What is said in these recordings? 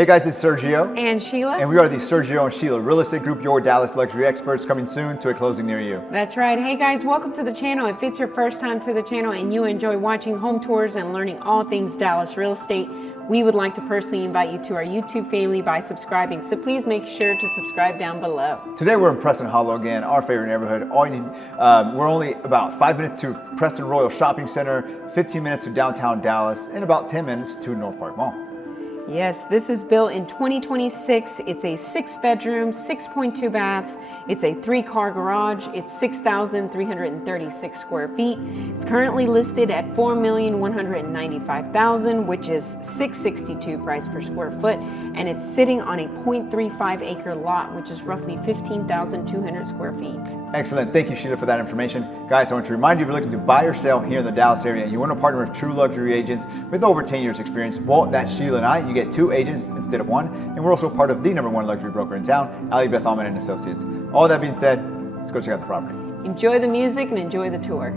Hey guys, it's Sergio and Sheila, and we are the Sergio and Sheila Real Estate Group, your Dallas luxury experts, coming soon to a closing near you. That's right. Hey guys, welcome to the channel. If it's your first time to the channel and you enjoy watching home tours and learning all things Dallas real estate, we would like to personally invite you to our YouTube family by subscribing. So please make sure to subscribe down below. Today we're in Preston Hollow again, our favorite neighborhood. All you need, we're only about 5 minutes to Preston Royal Shopping Center, 15 minutes to downtown Dallas, and about 10 minutes to North Park Mall. Yes, this is built in 2026. It's a 6-bedroom, 6.2 baths. It's a 3-car garage. It's 6,336 square feet. It's currently listed at $4,195,000, which is $662 price per square foot, and it's sitting on a 0.35 acre lot, which is roughly 15,200 square feet. Excellent. Thank you, Sheila, for that information. Guys, I want to remind you, if you're looking to buy or sell here in the Dallas area and you want to partner with true luxury agents with over 10 years experience, well, that's Sheila and I. You get 2 agents instead of 1, and we're also part of the #1 luxury broker in town, Ali Beth Alman and Associates. All that being said, let's go check out the property. Enjoy the music and enjoy the tour.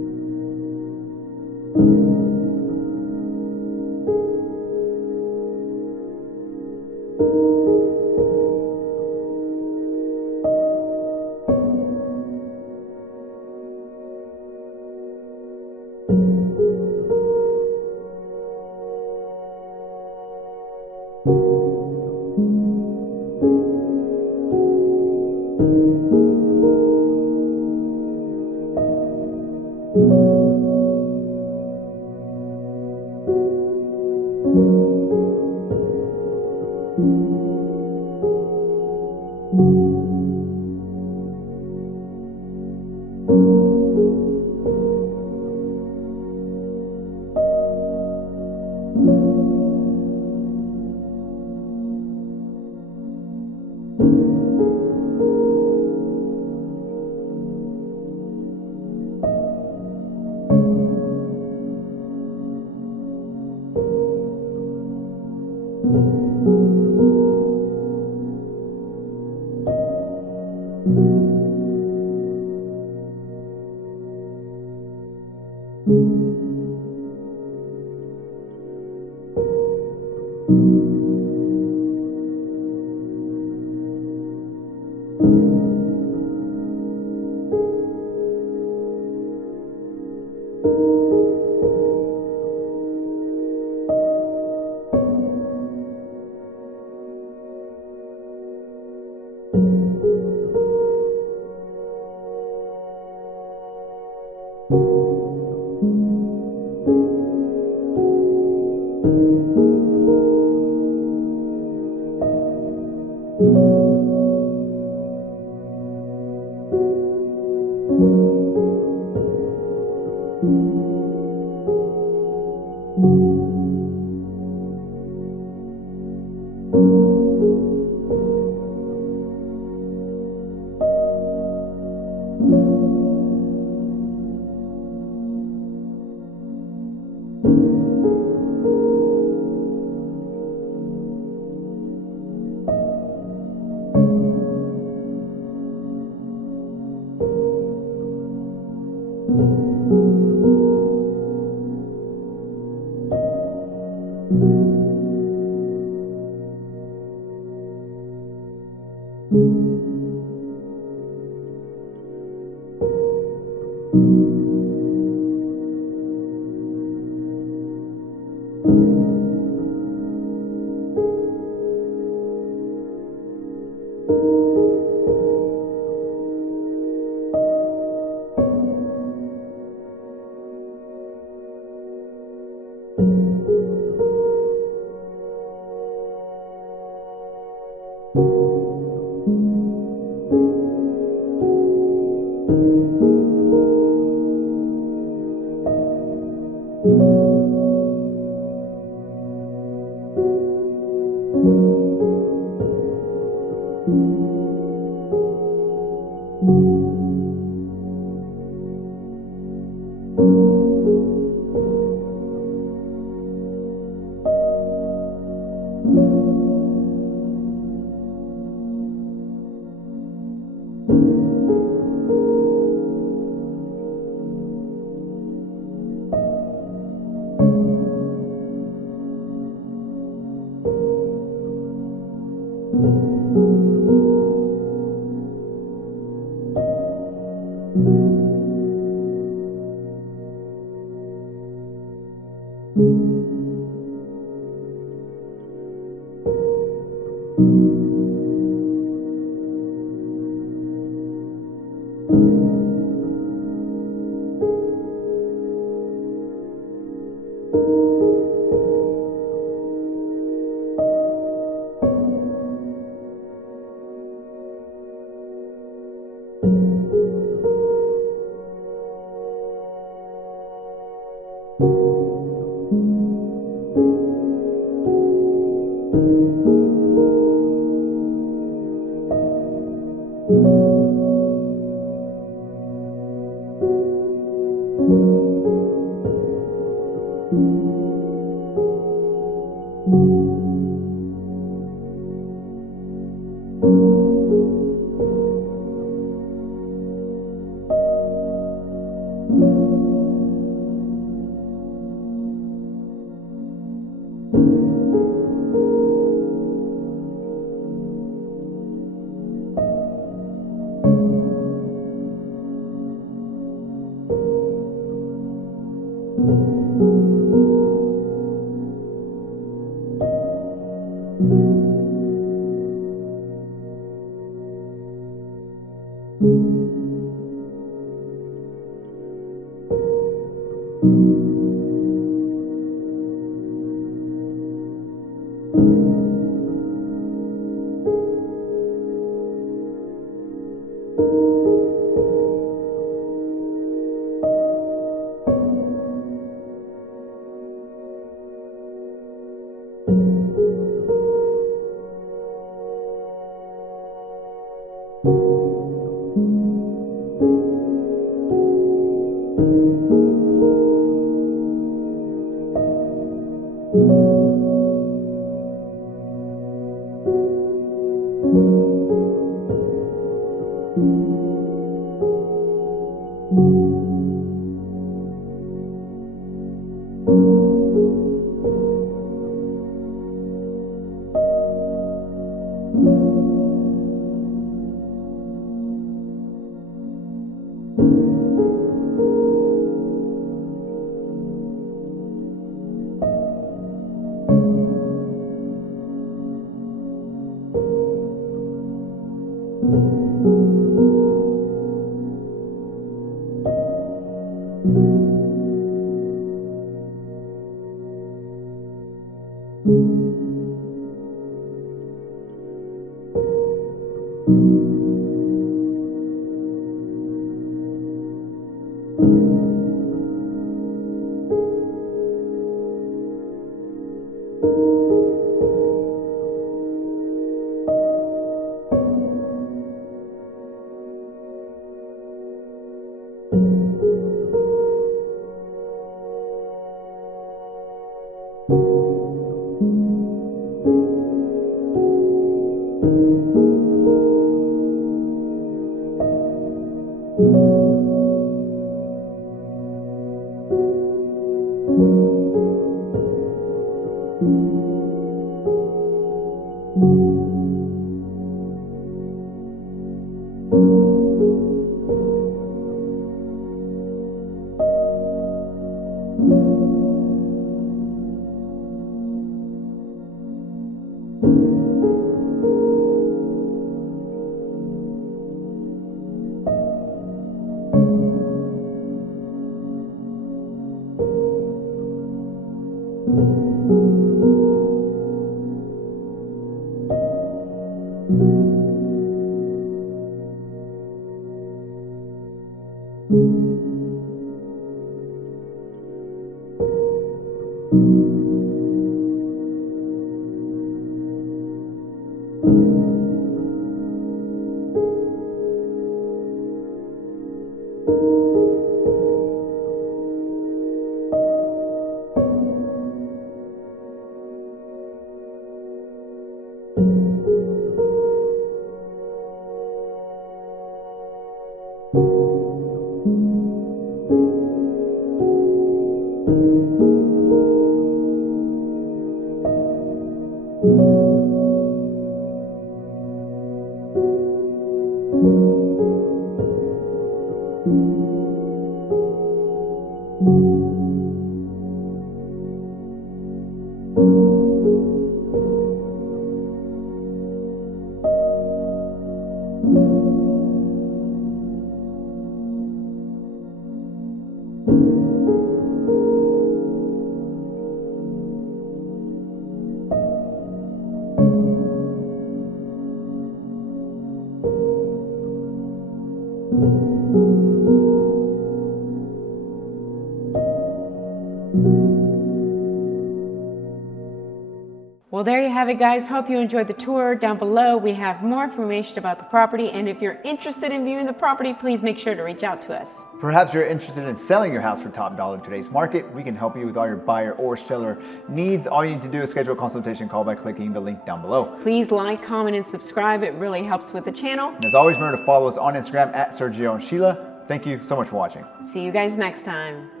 Well, there you have it, guys. Hope you enjoyed the tour. Down below, we have more information about the property. And if you're interested in viewing the property, please make sure to reach out to us. Perhaps you're interested in selling your house for top dollar in today's market. We can help you with all your buyer or seller needs. All you need to do is schedule a consultation call by clicking the link down below. Please like, comment, and subscribe. It really helps with the channel. And as always, remember to follow us on Instagram at Sergio and Sheila. Thank you so much for watching. See you guys next time.